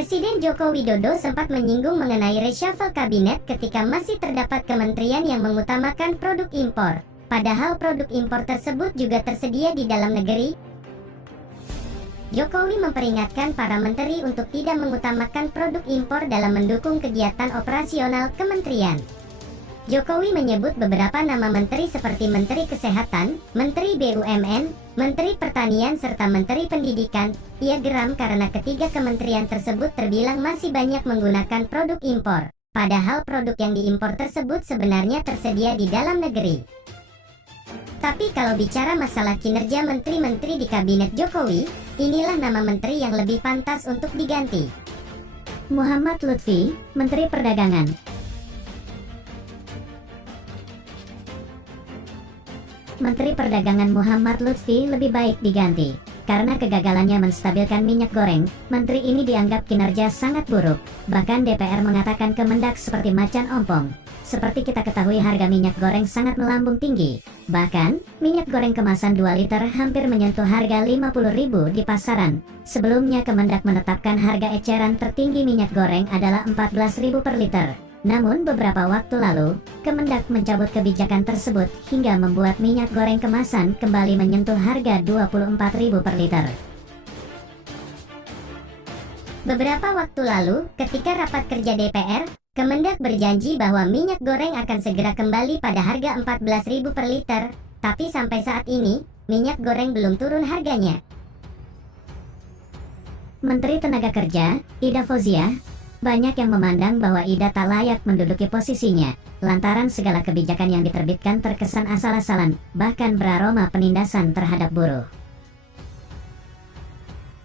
Presiden Joko Widodo sempat menyinggung mengenai reshuffle kabinet ketika masih terdapat kementerian yang mengutamakan produk impor, padahal produk impor tersebut juga tersedia di dalam negeri. Jokowi memperingatkan para menteri untuk tidak mengutamakan produk impor dalam mendukung kegiatan operasional kementerian. Jokowi menyebut beberapa nama menteri seperti Menteri Kesehatan, Menteri BUMN, Menteri Pertanian serta Menteri Pendidikan. Ia geram karena ketiga kementerian tersebut terbilang masih banyak menggunakan produk impor, padahal produk yang diimpor tersebut sebenarnya tersedia di dalam negeri. Tapi kalau bicara masalah kinerja menteri-menteri di kabinet Jokowi, inilah nama menteri yang lebih pantas untuk diganti. Muhammad Lutfi, Menteri Perdagangan. Menteri Perdagangan Muhammad Lutfi lebih baik diganti. Karena kegagalannya menstabilkan minyak goreng, menteri ini dianggap kinerja sangat buruk. Bahkan DPR mengatakan Kemendak seperti macan ompong. Seperti kita ketahui harga minyak goreng sangat melambung tinggi. Bahkan, minyak goreng kemasan 2 liter hampir menyentuh harga Rp50.000 di pasaran. Sebelumnya Kemendak menetapkan harga eceran tertinggi minyak goreng adalah Rp14.000 per liter. Namun beberapa waktu lalu, Kemendak mencabut kebijakan tersebut hingga membuat minyak goreng kemasan kembali menyentuh harga Rp24.000 per liter. Beberapa waktu lalu, ketika rapat kerja DPR, Kemendak berjanji bahwa minyak goreng akan segera kembali pada harga Rp14.000 per liter, tapi sampai saat ini, minyak goreng belum turun harganya. Menteri Tenaga Kerja, Ida Fauziah, banyak yang memandang bahwa Ida tak layak menduduki posisinya, lantaran segala kebijakan yang diterbitkan terkesan asal-asalan, bahkan beraroma penindasan terhadap buruh.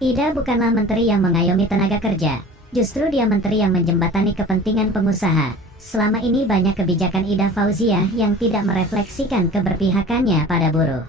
Ida bukanlah menteri yang mengayomi tenaga kerja, justru dia menteri yang menjembatani kepentingan pengusaha. Selama ini banyak kebijakan Ida Fauziah yang tidak merefleksikan keberpihakannya pada buruh.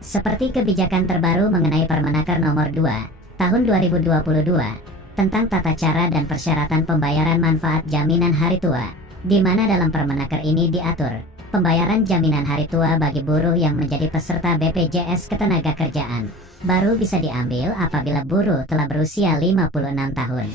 Seperti kebijakan terbaru mengenai Permenaker Nomor 2, Tahun 2022, tentang tata cara dan persyaratan pembayaran manfaat jaminan hari tua, di mana dalam Permenaker ini diatur, pembayaran jaminan hari tua bagi buruh yang menjadi peserta BPJS Ketenagakerjaan, baru bisa diambil apabila buruh telah berusia 56 tahun.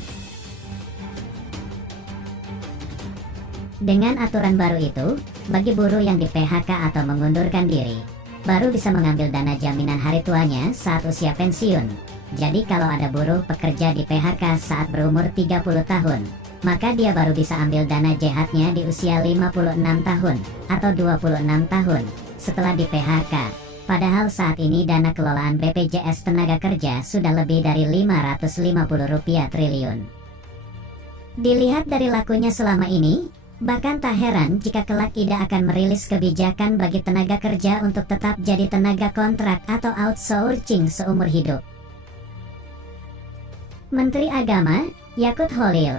Dengan aturan baru itu, bagi buruh yang di PHK atau mengundurkan diri, baru bisa mengambil dana jaminan hari tuanya saat usia pensiun. Jadi kalau ada buruh pekerja di PHK saat berumur 30 tahun, maka dia baru bisa ambil dana JH-nya di usia 56 tahun atau 26 tahun setelah di PHK. Padahal saat ini dana kelolaan BPJS Tenaga Kerja sudah lebih dari Rp550 triliun. Dilihat dari lakunya selama ini, bahkan tak heran jika kelak Ida akan merilis kebijakan bagi tenaga kerja untuk tetap jadi tenaga kontrak atau outsourcing seumur hidup. Menteri Agama, Yakut Kholil.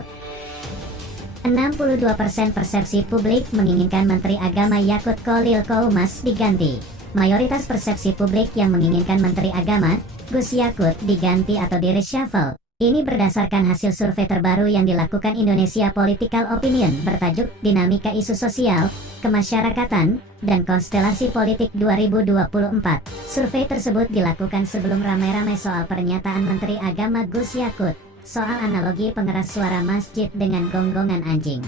62% persepsi publik menginginkan Menteri Agama Yakut Kholil Koumas diganti. Mayoritas persepsi publik yang menginginkan Menteri Agama, Gus Yakut, diganti atau di-reshuffle. Ini berdasarkan hasil survei terbaru yang dilakukan Indonesia Political Opinion bertajuk Dinamika Isu Sosial, Kemasyarakatan, dan Konstelasi Politik 2024. Survei tersebut dilakukan sebelum ramai-ramai soal pernyataan Menteri Agama Gus Yakut soal analogi pengeras suara masjid dengan gonggongan anjing.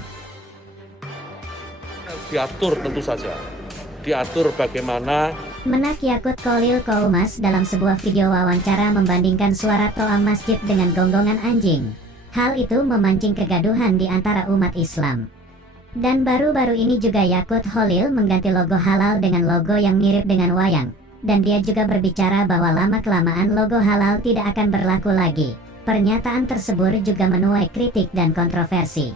Diatur tentu saja, diatur bagaimana Menak Yakut Kholil Koumas dalam sebuah video wawancara membandingkan suara toa masjid dengan gonggongan anjing. Hal itu memancing kegaduhan di antara umat Islam. Dan baru-baru ini juga Yakut Kholil mengganti logo halal dengan logo yang mirip dengan wayang. Dan dia juga berbicara bahwa lama-kelamaan logo halal tidak akan berlaku lagi. Pernyataan tersebut juga menuai kritik dan kontroversi.